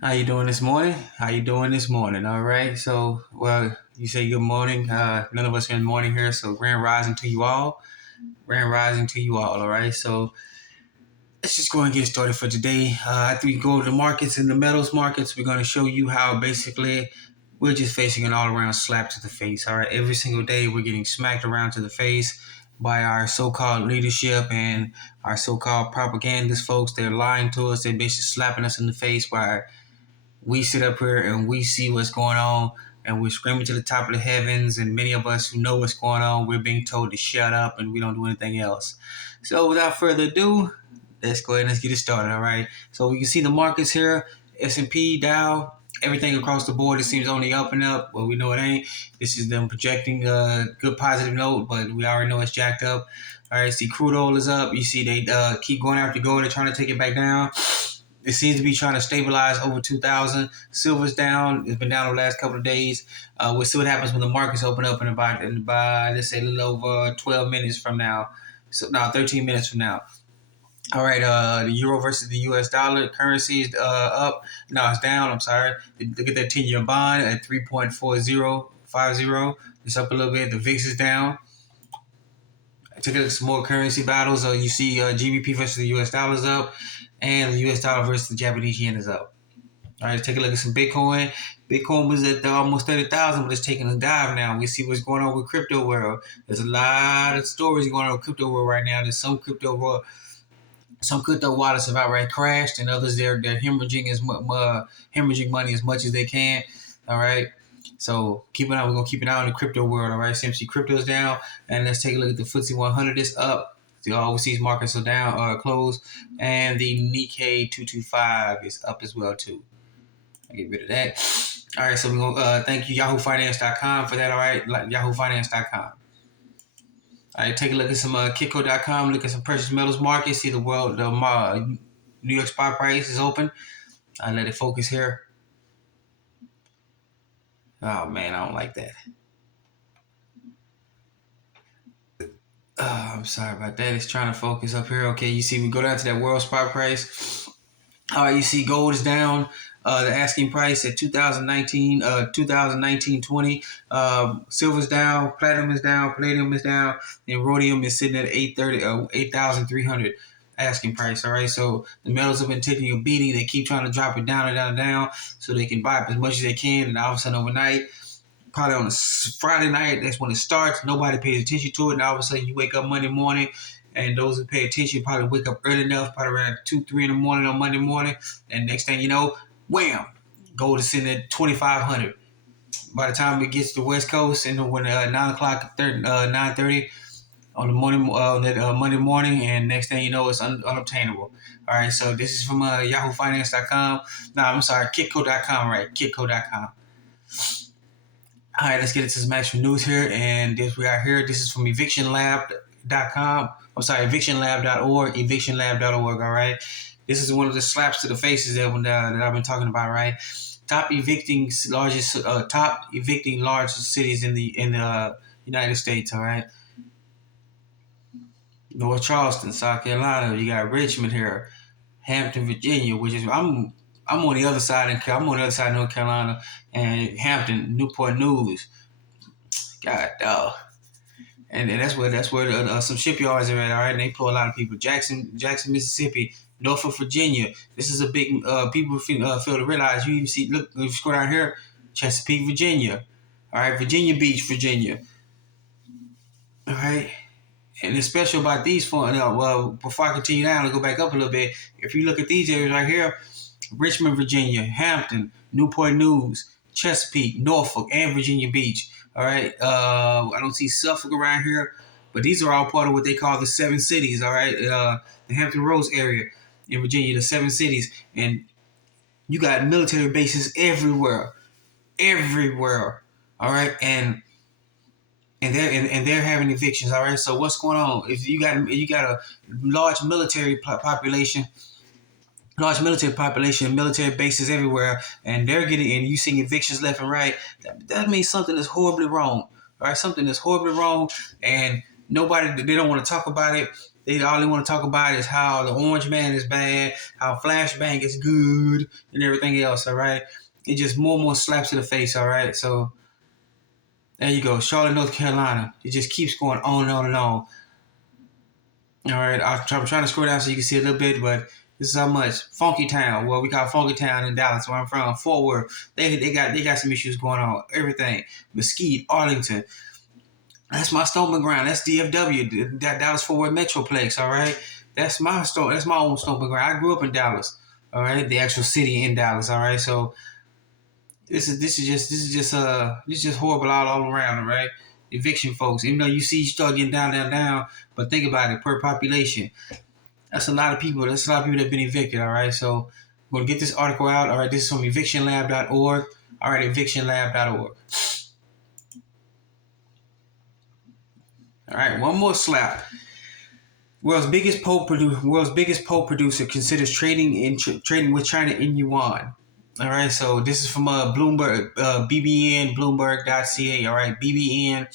How you doing this morning? How you doing this morning? All right. So, well, you say good morning. None of us are in the morning here, so grand rising to you all. Grand rising to you all. All right. So let's just go and get started for today. After we go over the markets and the metals markets, we're going to show you how basically we're just facing an all-around slap to the face. All right. Every single day we're getting smacked around to the face by our so-called leadership and our so-called propagandist folks. They're lying to us. They're basically slapping us in the face by we sit up here and we see what's going on and we're screaming to the top of the heavens, and many of us who know what's going on, we're being told to shut up and we don't do anything else. So without further ado, let's go ahead and let's get it started. All right, so we can see the markets here. S&P, Dow, everything across the board, it seems only up and up. Well, we know it ain't. This is them projecting a good positive note, but we already know it's jacked up. All right, see crude oil is up. You see they keep going after gold. They're trying to take it back down. It seems to be trying to stabilize over 2,000. Silver's down. It's been down over the last couple of days. We'll see what happens when the markets open up in about let's say a little over 12 minutes from now. So now 13 minutes from now. All right, the euro versus the U.S. dollar currency is up. No, it's down. I'm sorry. Look at that 10-year bond at 3.4050. It's up a little bit. The VIX is down. Take a look at some more currency battles. You see GBP versus the U.S. dollar is up, and the U.S. dollar versus the Japanese yen is up. All right, take a look at some Bitcoin. Bitcoin was at almost 30,000, but it's taking a dive now. We see what's going on with crypto world. There's a lot of stories going on with crypto world right now. There's some crypto wallets have outright crashed, and others they're hemorrhaging money as much as they can. All right. So keep an eye. We're gonna keep an eye on the crypto world. All right. CMC crypto is down, and let's take a look at the FTSE 100. It's up. The overseas markets are down, closed, and the Nikkei 225 is up as well too. I get rid of that. All right. So we're gonna thank you YahooFinance.com for that. All right, YahooFinance.com. All right, take a look at some Kitco.com. Look at some precious metals markets. See the New York spot price is open. I let it focus here. Oh man, I don't like that. I'm sorry about that. It's trying to focus up here. Okay, you see, we go down to that world spot price. All right, you see gold is down. The asking price at 2019-20. Silver's down, platinum is down, palladium is down, and rhodium is sitting at 8,300 asking price. All right, so the metals have been taking a beating. They keep trying to drop it down and down and down so they can buy up as much as they can, and all of a sudden overnight, probably on a Friday night, that's when it starts. Nobody pays attention to it, and all of a sudden you wake up Monday morning, and those who pay attention probably wake up early enough, probably around 2, 3 in the morning on Monday morning, and next thing you know, wham, gold is sitting at 2,500. By the time it gets to the West Coast, and when 9:30 on the morning, Monday morning, and next thing you know, it's unobtainable. All right, so this is from YahooFinance.com. No, I'm sorry, Kitco.com, right? Kitco.com. All right, let's get into some actual news here. And this we are here. This is from evictionlab.com. I'm sorry, evictionlab.org, evictionlab.org. All right. This is one of the slaps to the faces that I've been talking about, right? Top evicting largest cities in the United States, all right? North Charleston, South Carolina. You got Richmond here, Hampton, Virginia, which is I'm on the other side of North Carolina, and Hampton, Newport News. God, dog. And that's where some shipyards are at. All right, and they pull a lot of people. Jackson, Mississippi, Norfolk, Virginia. This is a big people fail to realize. You even see, look, if you scroll down here, Chesapeake, Virginia. All right, Virginia Beach, Virginia. All right. And it's special about these before I continue down and go back up a little bit, if you look at these areas right here, Richmond, Virginia, Hampton, Newport News, Chesapeake, Norfolk, and Virginia Beach. All right. I don't see Suffolk around here, but these are all part of what they call the 7 cities. All right. The Hampton Roads area in Virginia, the 7 cities. And you got military bases everywhere. All right. And they're having evictions. All right. So what's going on? If you got a large military population, military bases everywhere, and you seeing evictions left and right, that means something is horribly wrong. All right, something is horribly wrong, and they don't want to talk about it. They all they want to talk about is how the Orange Man is bad, how Flashbang is good, and everything else. All right, it just more and more slaps to the face. All right, so there you go, Charlotte, North Carolina. It just keeps going on and on and on. All right, I'm trying to scroll down so you can see a little bit, but this is how much. Funky Town, well, we got Funky Town in Dallas, where I'm from. Fort Worth, they got some issues going on. Everything, Mesquite, Arlington. That's my stomping ground. That's DFW, that Dallas Fort Worth Metroplex. All right, that's my That's my own stomping ground. I grew up in Dallas. All right, the actual city in Dallas. All right, so this is just horrible all around. All right, eviction folks. Even though you see you start getting down, but think about it per population. That's a lot of people. That's a lot of people that have been evicted. All right, so we're gonna get this article out. All right, this is from evictionlab.org. All right, evictionlab.org. All right, one more slap. World's biggest pulp producer considers trading with China in Yuan. All right, so this is from Bloomberg, BBN, Bloomberg.ca. All right, BBN,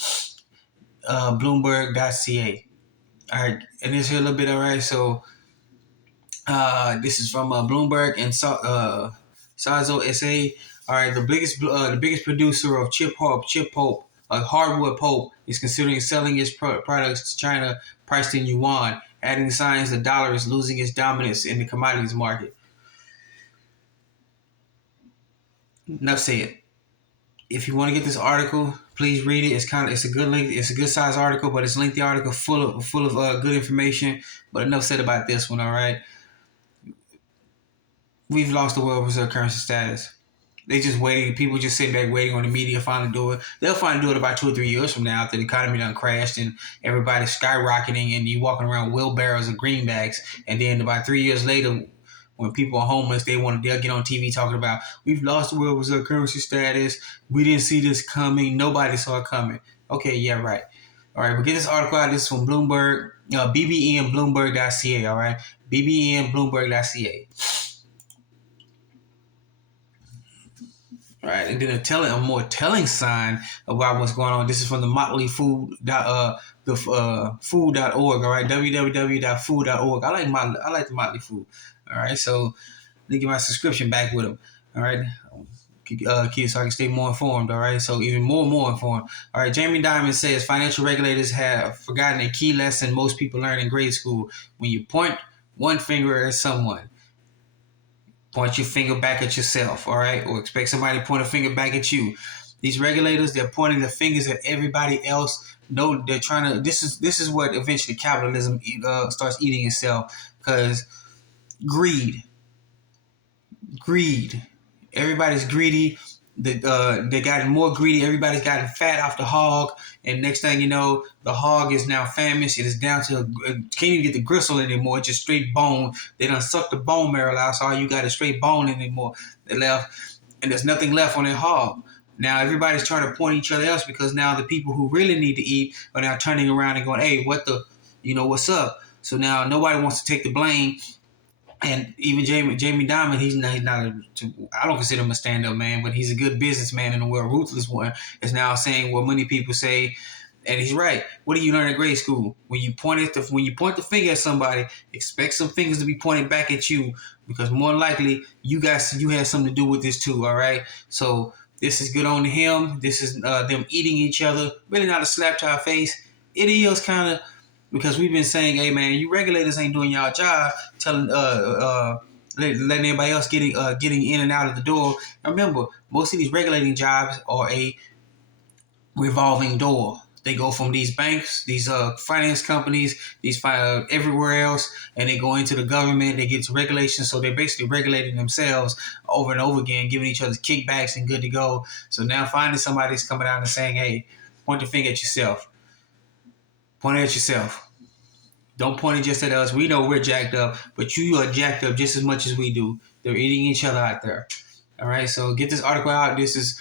Bloomberg.ca. All right, and this here a little bit. All right, so this is from Bloomberg and Sazo SA. All right, the biggest producer of chip pulp, hardwood pulp, is considering selling its products to China, priced in yuan, adding signs the dollar is losing its dominance in the commodities market. Enough said. If you want to get this article, please read it. It's a good link. It's a good size article, but it's a lengthy article full of good information. But enough said about this one. All right, we've lost the world reserve currency status. They just waiting. People just sitting back waiting on the media to finally do it. They'll finally do it about 2 or 3 years from now after the economy done crashed and everybody's skyrocketing and you walking around with wheelbarrows and greenbacks. And then about 3 years later, when people are homeless, they'll get on TV talking about we've lost the world reserve currency status. We didn't see this coming. Nobody saw it coming. Okay, yeah, right. All right, we'll get this article out. This is from Bloomberg, BBN Bloomberg.ca. All right, BBN Bloomberg.ca. Right, and then a more telling sign about what's going on. This is from the Motley Food food.org. All right, www.food.org. I like the Motley Food. All right, so let me get my subscription back with them. All right, kids, so I can stay more informed. All right, so even more informed. All right, Jamie Dimon says financial regulators have forgotten a key lesson most people learn in grade school: when you point one finger at someone, point your finger back at yourself, all right? Or expect somebody to point a finger back at you. These regulators, they're pointing their fingers at everybody else. No, they're trying to. This is what eventually capitalism starts eating itself, because greed. Everybody's greedy. They gotten more greedy. Everybody's gotten fat off the hog, and next thing you know, the hog is now famished. It is down to can't even get the gristle anymore. It's just straight bone. They done sucked the bone marrow out, so all you got is straight bone anymore. They left, and there's nothing left on that hog. Now everybody's trying to point each other else because now the people who really need to eat are now turning around and going, "Hey, what's up?" So now nobody wants to take the blame. And even Jamie Dimon, he's not I don't consider him a stand-up man, but he's a good businessman in the world. Ruthless one is now saying what many people say, and he's right. What do you learn in grade school? When you point the finger at somebody, expect some fingers to be pointed back at you, because more than likely you had something to do with this too. All right, so this is good on him. This is them eating each other. Really not a slap to our face. It is kind of. Because we've been saying, hey man, you regulators ain't doing y'all job, telling letting everybody else getting in and out of the door. Now remember, most of these regulating jobs are a revolving door. They go from these banks, these finance companies, these everywhere else, and they go into the government. They get to regulations, so they're basically regulating themselves over and over again, giving each other kickbacks and good to go. So now finally somebody's coming out and saying, hey, point the finger at yourself. Point it at yourself. Don't point it just at us. We know we're jacked up, but you are jacked up just as much as we do. They're eating each other out there. All right, so get this article out. This is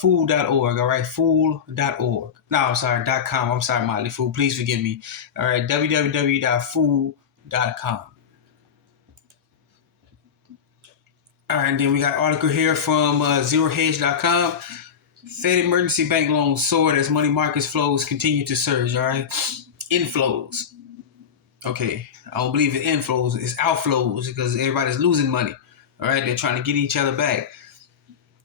fool.org, all right, fool.org. No, I'm sorry, .com. I'm sorry, Motley Fool. Please forgive me. All right, www.fool.com. All right, and then we got an article here from zerohedge.com. Fed emergency bank loans soared as money markets flows continue to surge, all right? Inflows. Okay, I don't believe in inflows. It's outflows because everybody's losing money. All right, they're trying to get each other back.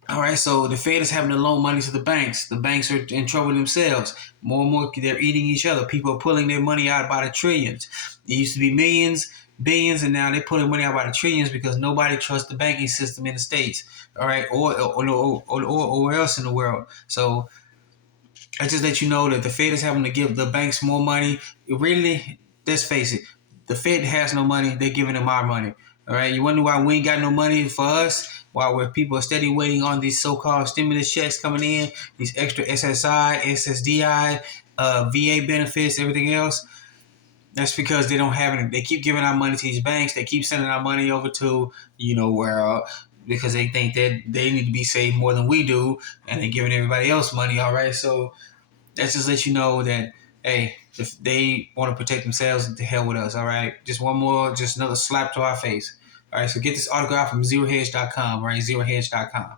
All right, so the Fed is having to loan money to the banks. The banks are in trouble themselves. More and more, they're eating each other. People are pulling their money out by the trillions. It used to be millions, billions, and now they're pulling money out by the trillions because nobody trusts the banking system in the States. All right, or else in the world. So I just let you know that the Fed is having to give the banks more money. It really, let's face it, the Fed has no money. They're giving them our money. All right. You wonder why we ain't got no money for us? While we're people are steady waiting on these so-called stimulus checks coming in, these extra SSI, SSDI, VA benefits, everything else. That's because they don't have it. They keep giving our money to these banks. They keep sending our money over to where because they think that they need to be saved more than we do, and they're giving everybody else money. All right. So let's just let you know that, hey, if they want to protect themselves, to hell with us, all right? Just one more, just another slap to our face. All right, so get this article out from zerohedge.com, right? Zerohedge.com.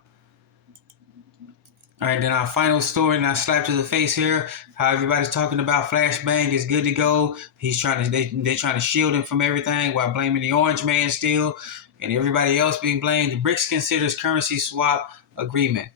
All right, then our final story, and I slap to the face here. How everybody's talking about Flashbang is good to go. He's trying to, they're trying to shield him from everything while blaming the Orange Man still, and everybody else being blamed. The BRICS considers currency swap agreement.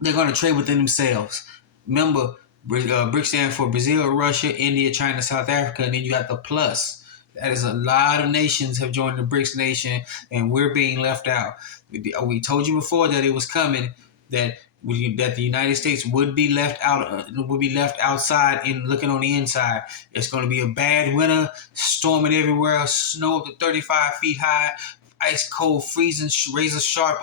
They're going to trade within themselves. Remember, BRICS stand for Brazil, Russia, India, China, South Africa, and then you got the plus. That is a lot of nations have joined the BRICS nation, and we're being left out. We told you before that it was coming, that that the United States would be left out, would be left outside and looking on the inside. It's going to be a bad winter, storming everywhere, snow up to 35 feet high, ice cold, freezing, razor sharp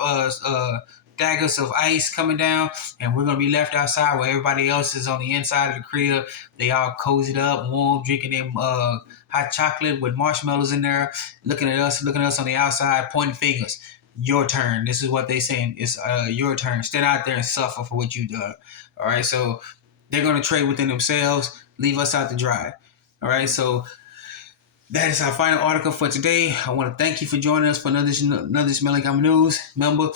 daggers of ice coming down, and we're gonna be left outside where everybody else is on the inside of the crib. They all cozied up, warm, drinking them hot chocolate with marshmallows in there, looking at us on the outside, pointing fingers. Your turn. This is what they saying. It's your turn. Stand out there and suffer for what you done. All right. So they're gonna trade within themselves, leave us out to dry. All right. So that is our final article for today. I want to thank you for joining us for another Smelling Gum News. Remember,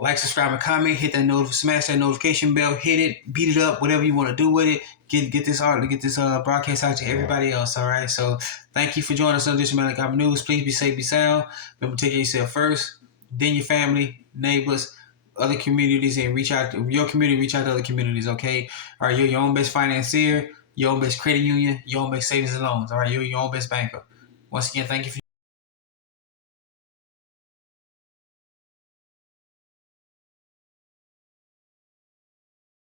like, subscribe, and comment. Hit that smash that notification bell. Hit it, beat it up, whatever you want to do with it. Get this broadcast out to everybody else. All right. So thank you for joining us on this American News. Please be safe, be sound. Remember, take care of yourself first, then your family, neighbors, other communities, and reach out to your community. Reach out to other communities. Okay. All right. You're your own best financier, your own best credit union, your own best savings and loans. All right. You're your own best banker. Once again, thank you for